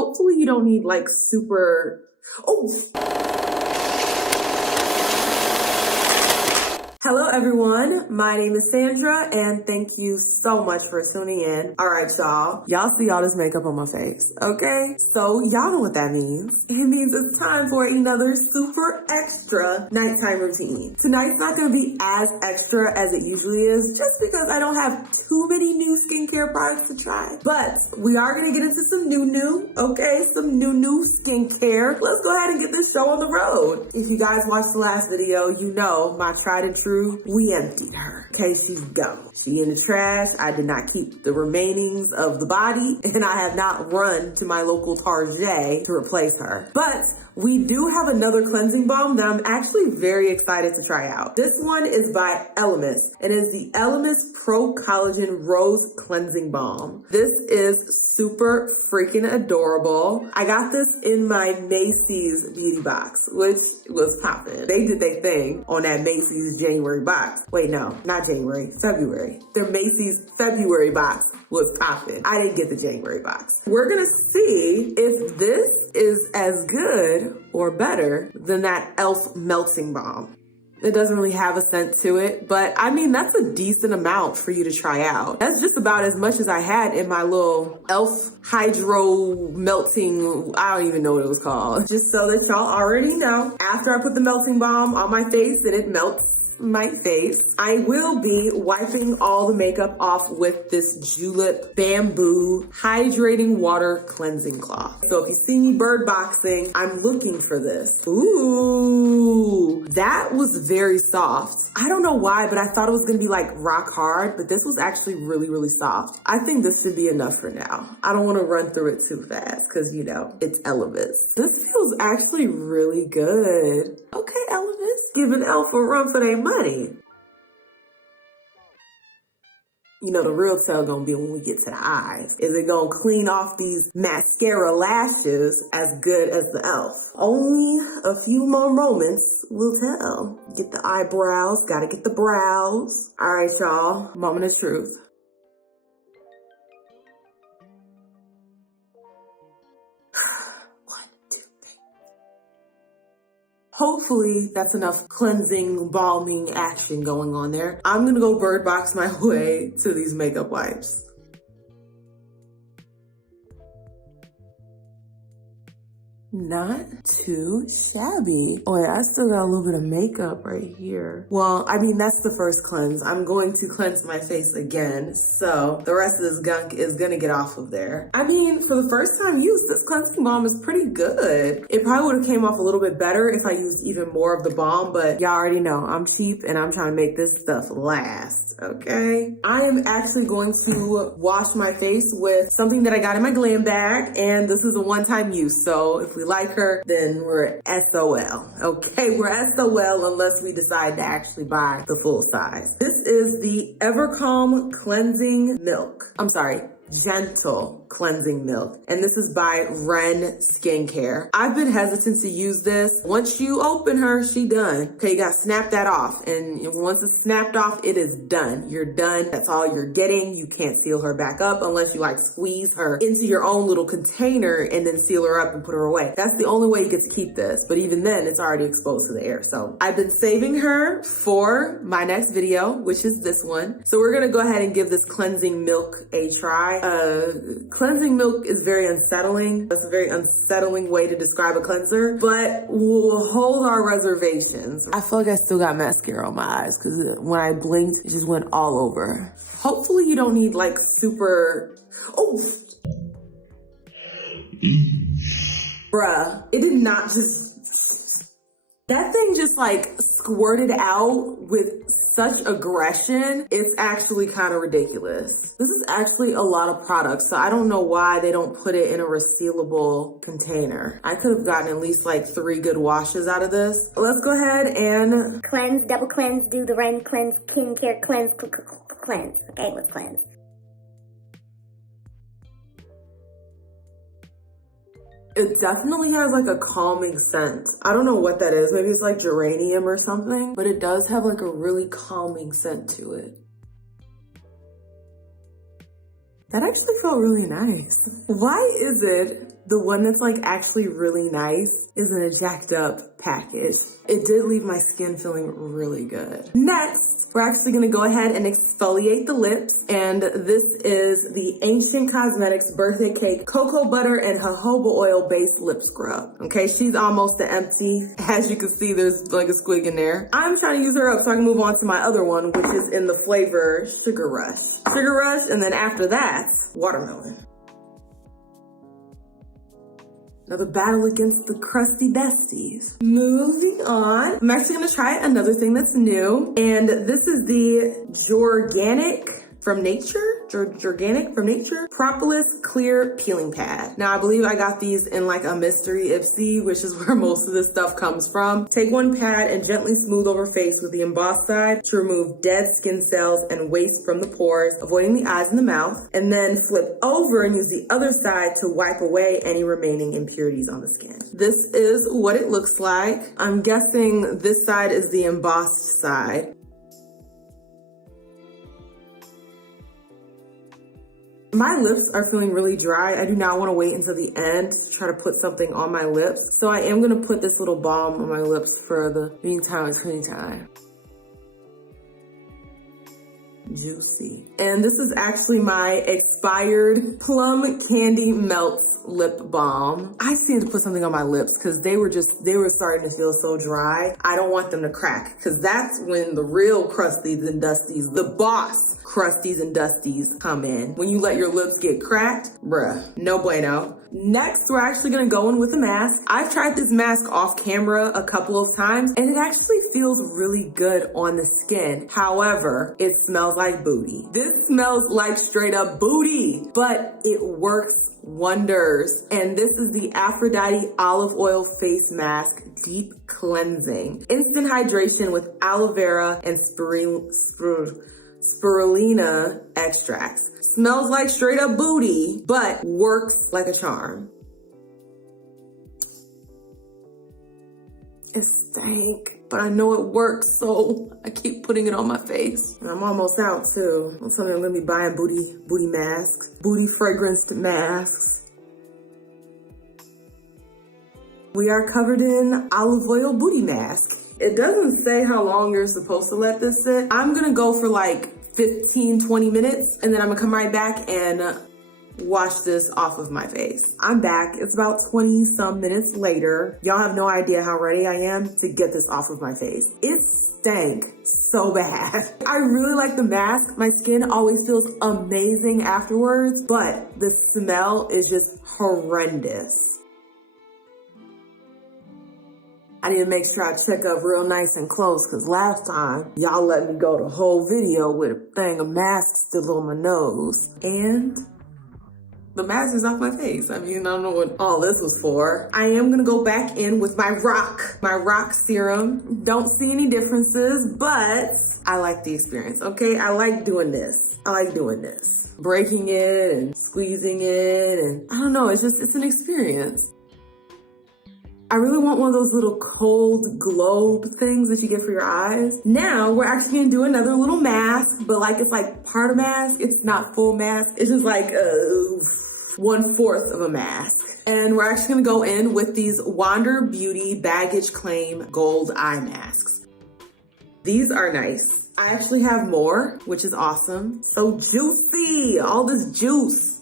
Hopefully you don't need like super, Hello everyone, my name is Sandra and thank you so much for tuning in. All right, y'all. Y'all see all this makeup on my face, okay? So y'all know what that means. It means it's time for another super extra nighttime routine. Tonight's not gonna be as extra as it usually is just because I don't have too many new skincare products to try. But we are gonna get into some new, okay? Some new skincare. Let's go ahead and get this show on the road. If you guys watched the last video, you know my tried and true, we emptied her. Okay, she's gone. She in the trash. I did not keep the remainings of the body, and I have not run to my local Target to replace her. But we do have another cleansing balm that I'm actually very excited to try out. This one is by Elemis, and it is the Elemis Pro Collagen Rose Cleansing Balm. This is super freaking adorable. I got this in my Macy's beauty box, which was popping. They did their thing on that Macy's January box. Wait, no, not January, February. Their Macy's February box was popping. I didn't get the January box. We're gonna see if this is as good or better than that e.l.f. melting balm. It doesn't really have a scent to it, but I mean, that's a decent amount for you to try out. That's just about as much as I had in my little e.l.f. hydro melting, I don't even know what it was called. Just so that y'all already know, after I put the melting balm on my face and it melts my face, I will be wiping all the makeup off with this Julep Bamboo Hydrating Water Cleansing Cloth. So if you see me bird boxing, I'm looking for this. Ooh, that was very soft. I don't know why, but I thought it was gonna be like rock hard, but this was actually really soft. I think this should be enough for now. I don't wanna run through it too fast because, you know, it's Elemis. This feels actually really good. Okay, Elemis, giving e.l.f. a run for their money. You know, the real tell gonna be when we get to the eyes. Is it gonna clean off these mascara lashes as good as the e.l.f.? Only a few more moments will tell. Get the eyebrows, gotta get the brows. All right, y'all, moment of truth. Hopefully that's enough cleansing, balming action going on there. I'm gonna go bird box my way to these makeup wipes. Not too shabby. Oh yeah, I still got a little bit of makeup right here. Well, I mean, that's the first cleanse. I'm going to cleanse my face again, so the rest of this gunk is gonna get off of there. I mean, for the first time use, this cleansing balm is pretty good. It probably would have came off a little bit better if I used even more of the balm, but y'all already know I'm cheap and I'm trying to make this stuff last, okay? I am actually going to wash my face with something that I got in my Glam bag, and this is a one-time use, so if we like her, then we're SOL. Okay, we're SOL unless we decide to actually buy the full size. This is the Evercalm Cleansing Milk. I'm sorry, Gentle Cleansing Milk. And this is by Ren Skincare. I've been hesitant to use this. Once you open her, she done. Okay, you gotta snap that off. And once it's snapped off, it is done. You're done. That's all you're getting. You can't seal her back up unless you like squeeze her into your own little container and then seal her up and put her away. That's the only way you get to keep this. But even then, it's already exposed to the air. So I've been saving her for my next video, which is this one. So we're gonna go ahead and give this cleansing milk a try. Cleansing milk is very unsettling. That's a very unsettling way to describe a cleanser, but we'll hold our reservations. I feel like I still got mascara on my eyes because when I blinked, it just went all over. Hopefully you don't need like super, bruh, it did not just, that thing just like squirted out with such aggression. It's actually kind of ridiculous. This is actually a lot of products, so I don't know why they don't put it in a resealable container. I could have gotten at least like 3 good washes out of this. Let's go ahead and cleanse, double cleanse, do the Ren cleanse, skincare cleanse, cleanse. Okay, let's cleanse. It definitely has like a calming scent. I don't know what that is. Maybe it's like geranium or something, but it does have like a really calming scent to it. That actually felt really nice. Why is it the one that's like actually really nice is in a jacked up package. It did leave my skin feeling really good. Next, we're actually gonna go ahead and exfoliate the lips, and this is the Ancient Cosmetics Birthday Cake Cocoa Butter and Jojoba Oil Based Lip Scrub. Okay, she's almost empty. As you can see, there's like a squig in there. I'm trying to use her up so I can move on to my other one, which is in the flavor Sugar Rush. Sugar Rush, and then after that, watermelon. Another battle against the crusty besties. Moving on, I'm actually gonna try another thing that's new, and this is the Jorganic from Nature, Jorganic from Nature Propolis Clear Peeling Pad. Now, I believe I got these in like a mystery Ipsy, which is where most of this stuff comes from. Take one pad and gently smooth over face with the embossed side to remove dead skin cells and waste from the pores, avoiding the eyes and the mouth, and then flip over and use the other side to wipe away any remaining impurities on the skin. This is what it looks like. I'm guessing this side is the embossed side. My lips are feeling really dry. I do not want to wait until the end to try to put something on my lips. So I am going to put this little balm on my lips for the meantime and screen time. Juicy. And this is actually my expired Plum Candy Melts lip balm. I just need to put something on my lips because they were starting to feel so dry. I don't want them to crack because that's when the real crusties and dusties, the boss crusties and dusties come in. When you let your lips get cracked, bruh, no bueno. Next, we're actually gonna go in with a mask. I've tried this mask off camera a couple of times and it actually feels really good on the skin. However, it smells like booty. This smells like straight up booty, but it works wonders. And this is the Aphrodite Olive Oil Face Mask Deep Cleansing. Instant hydration with aloe vera and spirulina extracts. Smells like straight up booty, but works like a charm. It stank, but I know it works, so I keep putting it on my face. And I'm almost out too. I'm telling you, I'm gonna be buying booty masks, booty fragranced masks. We are covered in olive oil booty mask. It doesn't say how long you're supposed to let this sit. I'm gonna go for like 15, 20 minutes, and then I'm gonna come right back and wash this off of my face. I'm back. It's about 20 some minutes later. Y'all have no idea how ready I am to get this off of my face. It stank so bad. I really like the mask. My skin always feels amazing afterwards, but the smell is just horrendous. I need to make sure I check up real nice and close because last time y'all let me go the whole video with a thing of masks still on my nose. And the mask is off my face. I mean, I don't know what all this was for. I am gonna go back in with my rock serum. Don't see any differences, but I like the experience, okay? I like doing this. Breaking it and squeezing it, and I don't know, it's an experience. I really want one of those little cold globe things that you get for your eyes. Now we're actually gonna do another little mask, but like it's like part of mask. It's not full mask. It's just like 1/4 of a mask. And we're actually gonna go in with these Wander Beauty Baggage Claim Gold Eye Masks. These are nice. I actually have more, which is awesome. So juicy, all this juice.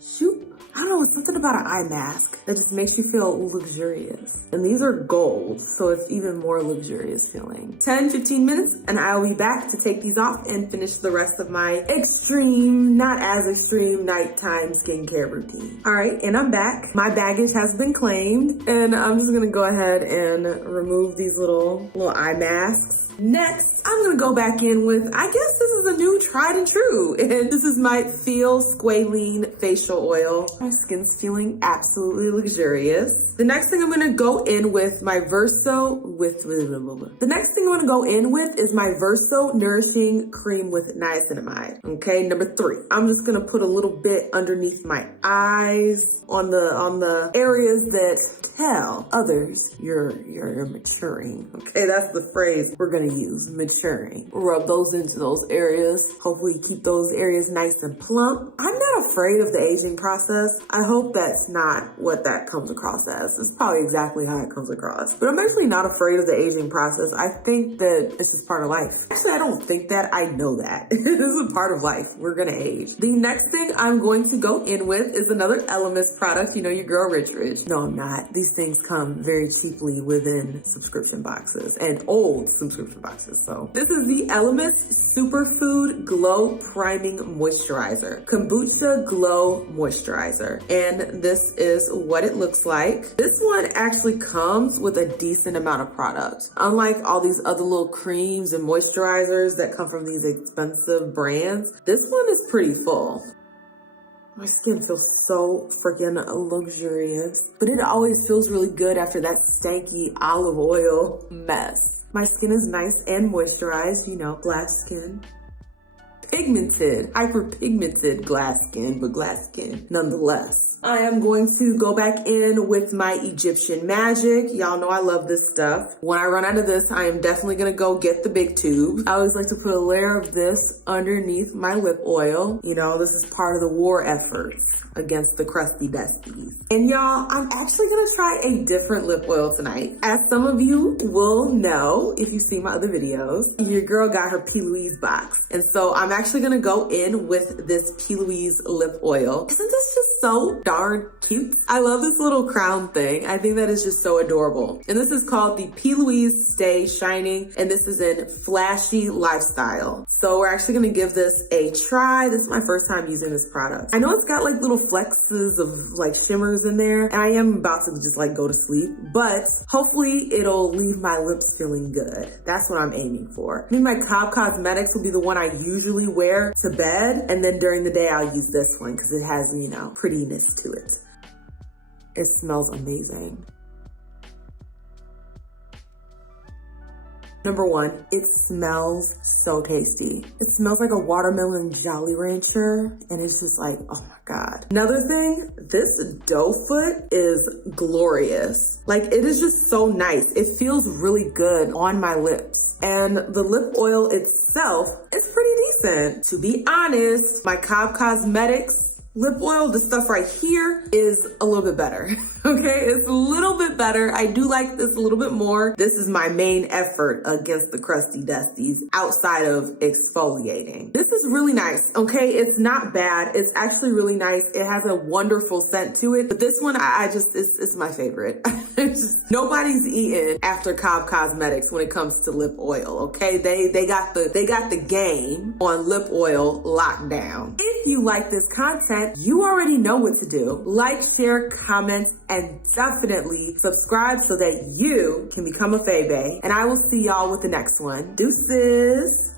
Shoot. I don't know, it's something about an eye mask that just makes you feel luxurious. And these are gold, so it's even more luxurious feeling. 10, 15 minutes, and I'll be back to take these off and finish the rest of my extreme, not as extreme, nighttime skincare routine. All right, and I'm back. My baggage has been claimed, and I'm just gonna go ahead and remove these little eye masks. Next, I'm gonna go back in with, I guess this is a new tried and true, and this is my Feel Squalene Facial Oil. My skin's feeling absolutely luxurious. The next thing I'm gonna go in with my is my Verso Nourishing Cream with Niacinamide. Okay, number 3. I'm just gonna put a little bit underneath my eyes on the areas that tell others you're maturing. Okay, that's the phrase we're gonna use, maturing. Rub those into those areas. Hopefully keep those areas nice and plump. I'm not afraid of the aging process. I hope that's not what that comes across as. It's probably exactly how it comes across. But I'm actually not afraid of the aging process. I think that this is part of life. Actually, I don't think that. I know that. This is a part of life. We're gonna age. The next thing I'm going to go in with is another Elemis product. You know your girl Rich. No, I'm not. These things come very cheaply within subscription boxes and old subscription boxes. So this is the Elemis Superfood Glow Priming Moisturizer. Kombucha Glow Moisturizer. And this is what it looks like. This one actually comes with a decent amount of product. Unlike all these other little creams and moisturizers that come from these expensive brands, this one is pretty full. My skin feels so freaking luxurious, but it always feels really good after that stanky olive oil mess. My skin is nice and moisturized, you know, glass skin. Pigmented, hyperpigmented glass skin, but glass skin nonetheless. I am going to go back in with my Egyptian Magic. Y'all know I love this stuff. When I run out of this, I am definitely gonna go get the big tube. I always like to put a layer of this underneath my lip oil. You know, this is part of the war efforts against the crusty dusties. And y'all, I'm actually gonna try a different lip oil tonight. As some of you will know, if you see my other videos, your girl got her P. Louise box. And so I'm actually gonna go in with this P. Louise lip oil. Isn't this just so darn cute? I love this little crown thing. I think that is just so adorable. And this is called the P. Louise Stay Shining, and this is in Flashy Lifestyle. So we're actually gonna give this a try. This is my first time using this product. I know it's got like little flexes of like shimmers in there, and I am about to just like go to sleep, but hopefully it'll leave my lips feeling good. That's what I'm aiming for. I think my Cobb Cosmetics will be the one I usually wear to bed, and then during the day I'll use this one because it has, you know, prettiness to it. It smells amazing. Number 1, it smells so tasty. It smells like a watermelon Jolly Rancher, and it's just like, oh my God. Another thing, this doe foot is glorious. Like, it is just so nice. It feels really good on my lips. And the lip oil itself is pretty decent. To be honest, my Cobb Cosmetics lip oil, the stuff right here, is a little bit better. Okay, it's a little bit better. I do like this a little bit more. This is my main effort against the crusty dusties outside of exfoliating. This is really nice, okay? It's not bad. It's actually really nice. It has a wonderful scent to it, but this one, it's my favorite. It's just, nobody's eating after Cobb Cosmetics when it comes to lip oil, okay? They got the game on lip oil locked down. If you like this content, you already know what to do. Like, share, comment, and definitely subscribe so that you can become a Faye Bae. And I will see y'all with the next one. Deuces.